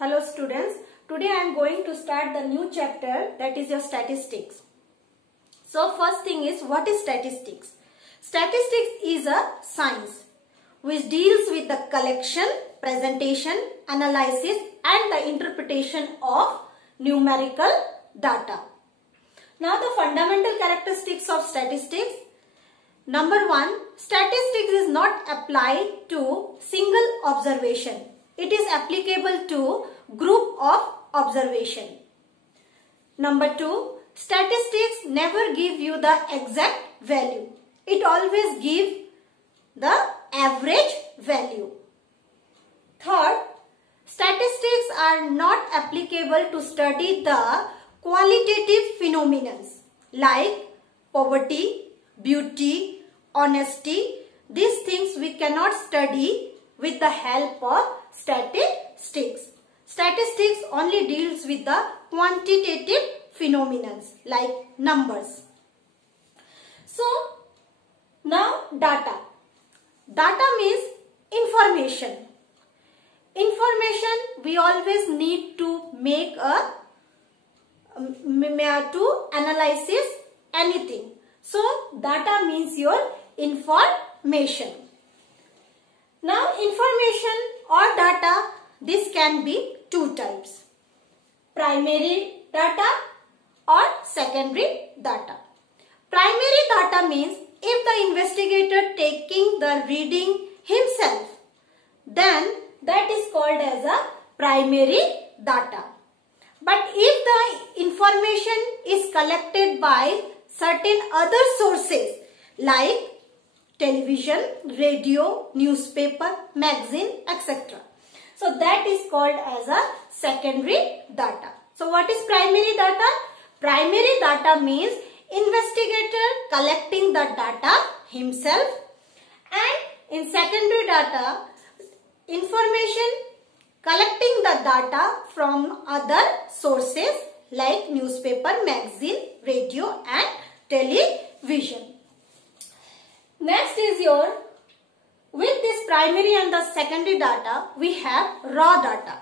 Hello students, today I am going to start the new chapter, that is your statistics. So first thing is, what is statistics? Statistics is a science which deals with the collection, presentation, analysis and the interpretation of numerical data. Now the fundamental characteristics of statistics. Number 1, statistics is not applied to single observation. It is applicable to group of observation. Number 2, statistics never give you the exact value. It always gives the average value. Third, statistics are not applicable to study the qualitative phenomena like poverty, beauty, honesty. These things we cannot study with the help of statistics. Statistics only deals with the quantitative phenomena like numbers. So now data. Data means information. Information we always need to make to analysis anything. So data means your information. Now information or data, this can be two types. Primary data or secondary data. Primary data means if the investigator taking the reading himself, then that is called as a primary data. But if the information is collected by certain other sources like television, radio, newspaper, magazine, etc. So that is called as a secondary data. So what is primary data? Primary data means investigator collecting the data himself, and in secondary data, information collecting the data from other sources like newspaper, magazine, radio and television. Next is with this primary and the secondary data, we have raw data.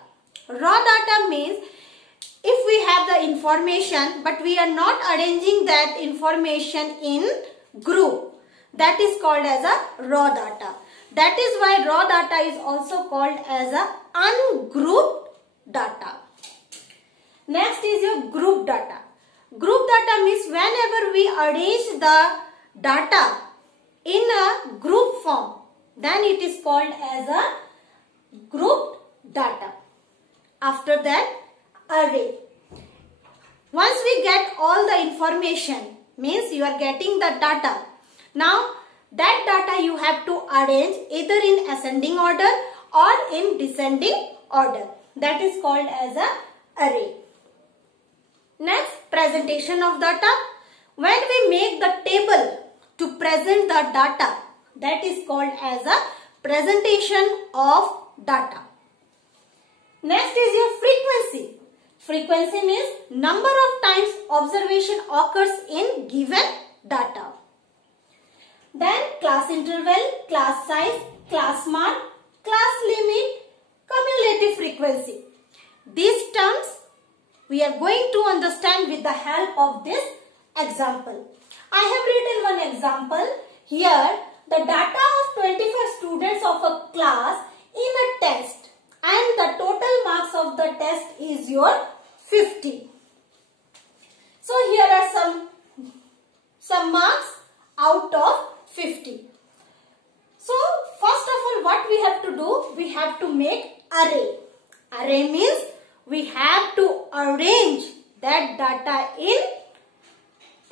Raw data means if we have the information but we are not arranging that information in group, that is called as a raw data. That is why raw data is also called as a ungrouped data. Next is your group data. Group data means whenever we arrange the data in a group form, then it is called as a grouped data. After that, array. Once we get all the information, means you are getting the data. Now that data you have to arrange either in ascending order or in descending order. That is called as a array. Next, presentation of data. When we make the table to present the data, that is called as a presentation of data. Next is your frequency. Frequency means number of times observation occurs in given data. Then class interval, class size, class mark, class limit, cumulative frequency. These terms we are going to understand with the help of this example. I have written one example. Here the data of 25 students of a class in a test, and the total marks of the test is your 50. So here are some marks out of 50. So first of all, what we have to do? We have to make array. Array means we have to arrange that data in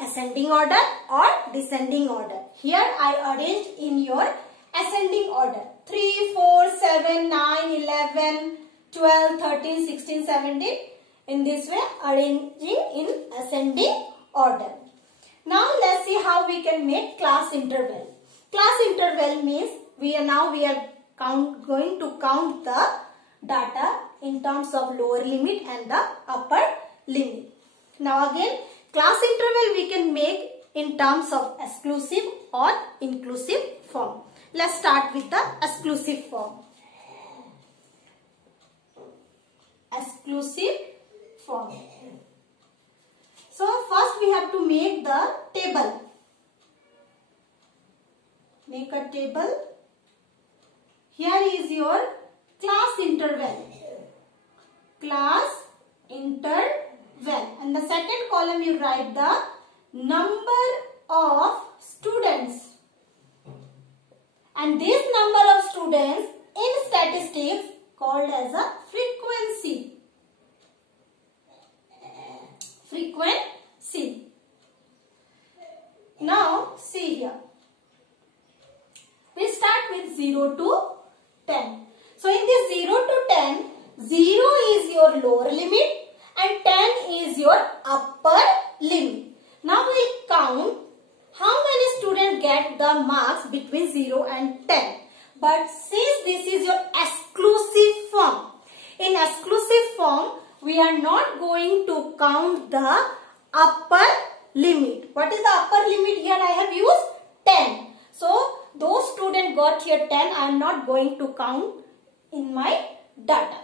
ascending order or descending order. Here I arranged in your ascending order. 3, 4, 7, 9, 11, 12, 13, 16, 17. In this way, arranging in ascending order. Now let's see how we can make class interval. Class interval means we are going to count the data in terms of lower limit and the upper limit. Now again, class interval we can make in terms of exclusive or inclusive form. Let's start with the exclusive form. inclusive form. So first we have to make the table. Make a table. Here is your class interval. Class interval. And the second column you write the number of students. And this number of students in statistics called as a frequency. Frequency. Now see here. We start with 0 to 10. So in this 0 to 10, 0 is your lower limit and 10 is your upper limit. Now we count how many students get the marks between 0 and 10. But since this is your exclusive form, in exclusive form, we are not going to count the upper limit. What is the upper limit? Here I have used 10. So those students got here 10. I am not going to count in my data.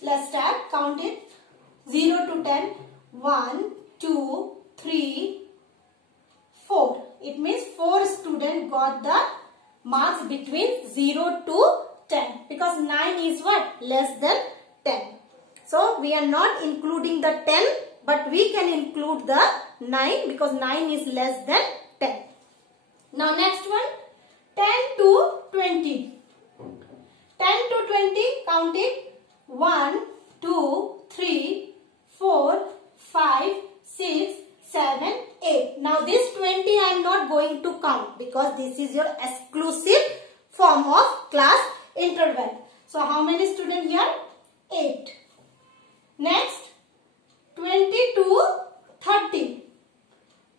Let's start. Count it. 0 to 10. 1, 2, 3, 4. It means 4 students got the marks between 0 to 10. Because 9 is what? Less than 10. So we are not including the 10. But we can include the 9 because 9 is less than 10. Now next one. 10 to 20. 10 to 20, count it. 1, 2, 3, 4, 5, 6, 7, 8. Now this 20 I am not going to count because this is your exclusive form of class interval. So how many students here? 8. Next, 20 to 30.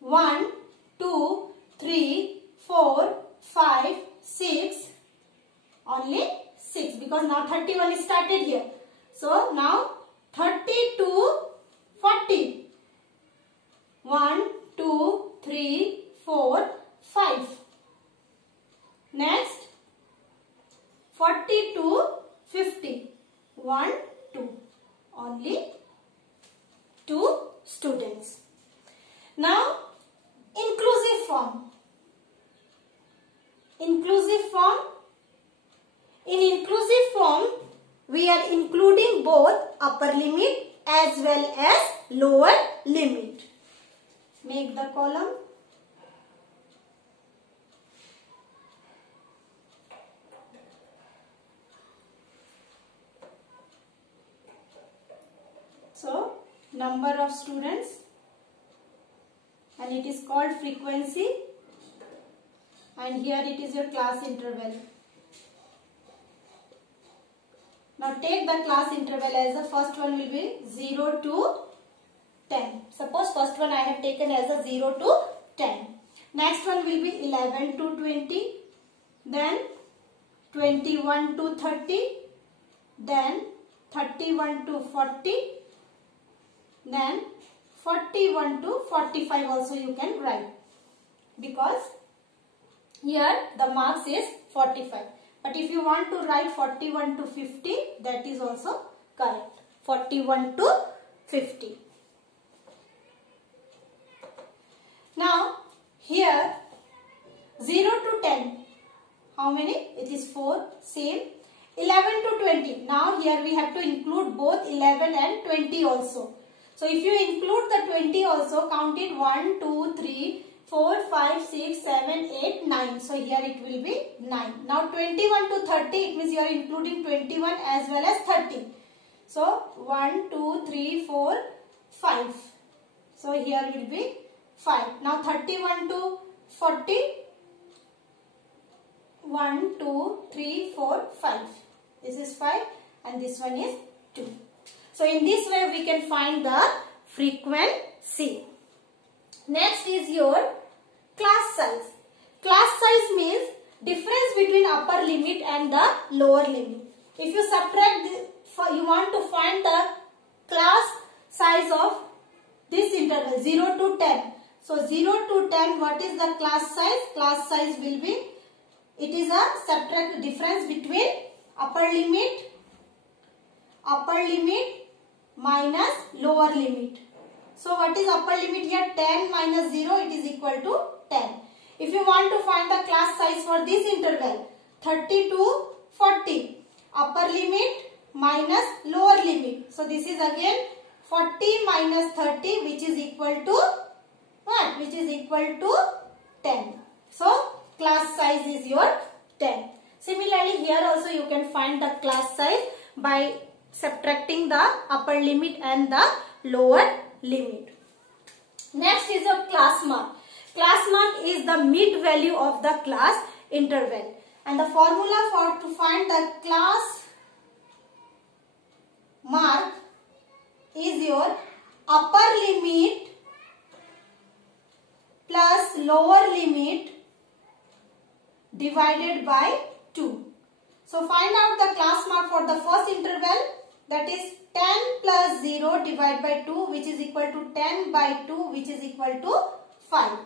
1, 2, 3, 4, 5, 6, only 6 because now 31 is started here. So now 30 to 40. 1, 2, 3, 4, 5. Next 40 to 50. 1, 2. Only 2 students. Now inclusive form. Inclusive form. In inclusive form, we are including both upper limit as well as lower limit. Make the column. So, number of students and it is called frequency. And here it is your class interval. Now take the class interval as the first one will be 0 to 10. Suppose first one I have taken as a 0 to 10. Next one will be 11 to 20. Then 21 to 30. Then 31 to 40. Then 41 to 45 also you can write. Because here the marks is 45. But if you want to write 41 to 50, that is also correct. 41 to 50. Now, here 0 to 10. How many? It is 4. Same. 11 to 20. Now, here we have to include both 11 and 20 also. So, if you include the 20 also, count it 1, 2, 3, 4, 5, 6, 7, 8, 9. So, here it will be 9. Now, 21 to 30, it means you are including 21 as well as 30. So, 1, 2, 3, 4, 5. So, here will be 5. Now, 31 to 40. 1, 2, 3, 4, 5. This is 5 and this one is 2. So, in this way we can find the frequency. Next is your class size. Class size means difference between upper limit and the lower limit. If you subtract, you want to find the class size of this interval 0 to 10. So, 0 to 10, what is the class size? Class size will be, it is a subtract difference between upper limit minus lower limit. So what is upper limit here? 10 minus 0, it is equal to 10. If you want to find the class size for this interval, 30 to 40, upper limit minus lower limit. So this is again 40 minus 30, which is equal to what? Which is equal to 10. So class size is your 10. Similarly, here also you can find the class size by subtracting the upper limit and the lower limit. Next is your class mark. Class mark is the mid value of the class interval. And the formula for to find the class mark is your upper limit plus lower limit divided by 2. So find out the class mark for the first interval, that is 10 plus 0 divided by 2, which is equal to 10 by 2, which is equal to 5.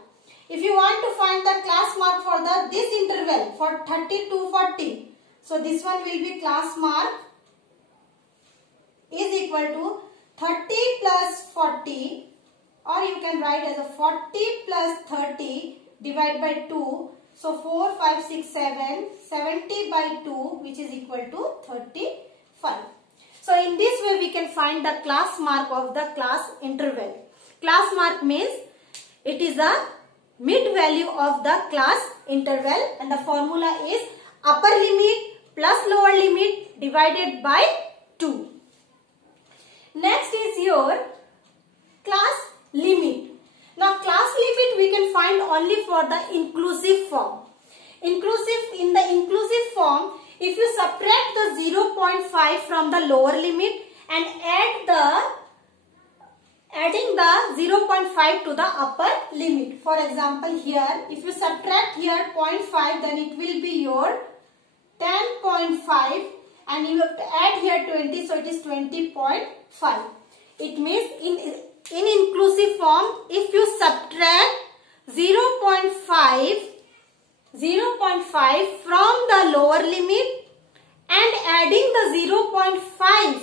If you want to find the class mark for this interval for 30 to 40, so this one will be class mark is equal to 30 plus 40, or you can write as a 40 plus 30 divided by 2. So 4, 5, 6, 7, 70 by 2, which is equal to 35. So in this way we can find the class mark of the class interval. Class mark means it is a mid value of the class interval, and the formula is upper limit plus lower limit divided by 2. Next is your class limit. Now class limit we can find only for the inclusive form. In the inclusive form, if you subtract the 0.5 from the lower limit and adding the 0.5 to the upper limit. For example, here if you subtract here 0.5, then it will be your 10.5, and you have to add here 20, so it is 20.5. It means in inclusive form, if you subtract 0.5 from the lower limit and adding the 0.5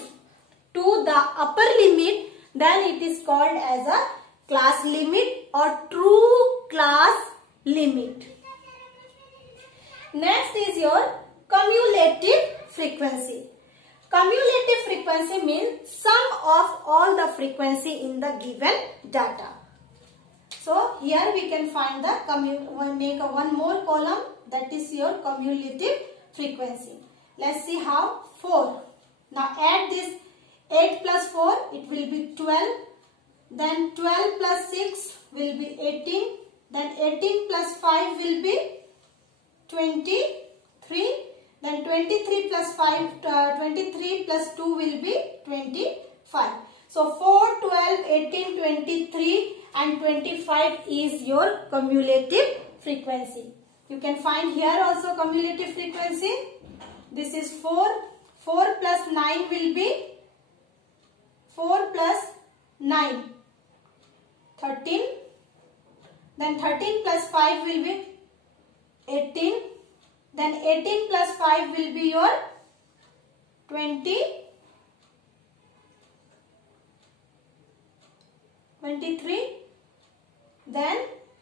to the upper limit, then it is called as a class limit or true class limit. Next is your cumulative frequency. Cumulative frequency means sum of all the frequency in the given data. So here we can find make one more column, that is your cumulative frequency. Let's see how. 4. Now add this 8 plus 4, it will be 12. Then 12 plus 6 will be 18. Then 18 plus 5 will be 23. Then 23 plus 23 plus 2 will be 25. So 4, 12, 18, 23 and 25 is your cumulative frequency. You can find here also cumulative frequency. This is 4. 4 plus 9 will be 4 plus 9, 13. Then 13 plus 5 will be 18. Then 18 plus 5 will be your 23. Then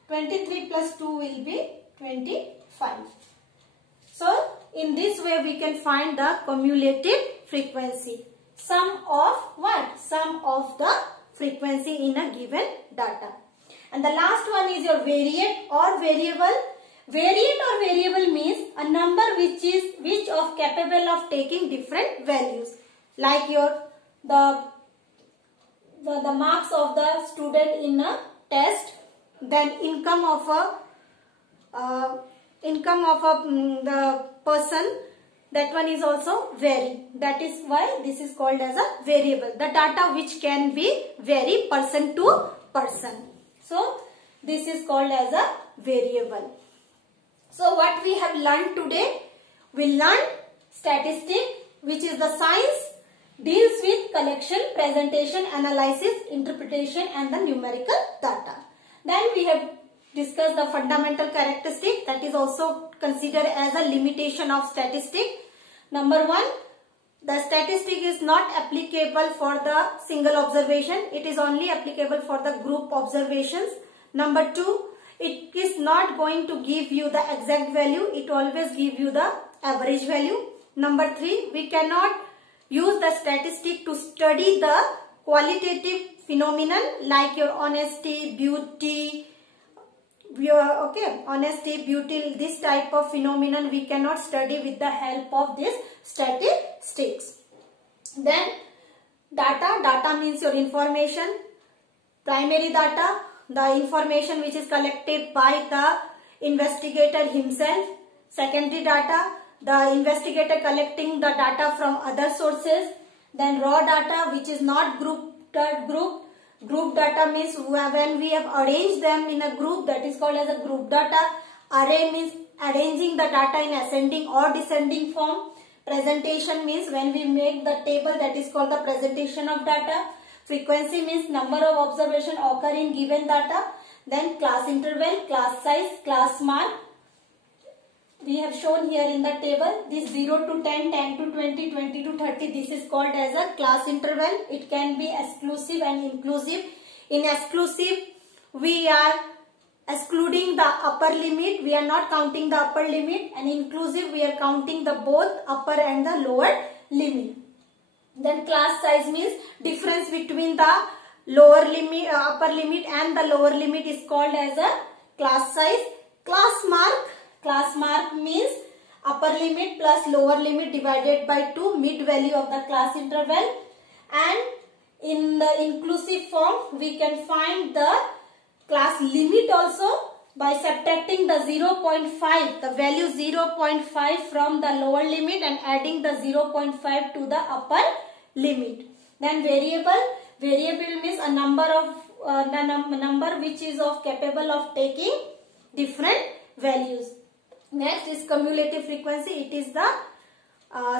23 plus 2 will be 25. So in this way we can find the cumulative frequency. Sum of what? Sum of the frequency in a given data. And the last one is your variate or variable. Variate or variable means a number which of capable of taking different values, like the marks of the student in a test, then income of the person, that one is also vary. That is why this is called as a variable. The data which can be vary person to person. So this is called as a variable. So what we have learned today? We learned statistics, which is the science deals with collection, presentation, analysis, interpretation and the numerical data. Then we have discussed the fundamental characteristic, that is also considered as a limitation of statistics. Number 1, the statistic is not applicable for the single observation. It is only applicable for the group observations. Number 2, it is not going to give you the exact value. It always give you the average value. Number 3, we cannot use the statistic to study the qualitative phenomenon like your honesty, beauty, honesty, beauty, this type of phenomenon we cannot study with the help of this statistics. Then data means your information. Primary data, the information which is collected by the investigator himself. Secondary data, the investigator collecting the data from other sources. Then raw data, which is not grouped. Group data means when we have arranged them in a group, that is called as a group data. Array means arranging the data in ascending or descending form. Presentation means when we make the table, that is called the presentation of data. Frequency means number of observation occur in given data. Then class interval, class size, class mark. We have shown here in the table this 0 to 10, 10 to 20, 20 to 30. This is called as a class interval. It can be exclusive and inclusive. In exclusive, we are excluding the upper limit. We are not counting the upper limit. And inclusive, we are counting the both upper and the lower limit. Then class size means difference between the lower limit, upper limit and the lower limit is called as a class size. Class mark means upper limit plus lower limit divided by 2, mid value of the class interval. And in the inclusive form, we can find the class limit also by subtracting the 0.5, the value 0.5 from the lower limit and adding the 0.5 to the upper limit. Then variable means a number which is capable of taking different values. Next is cumulative frequency. It is the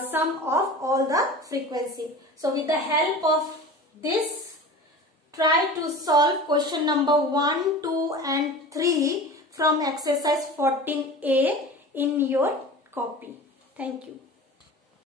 sum of all the frequency. So with the help of this, try to solve question number 1, 2 and 3 from exercise 14A in your copy. Thank you.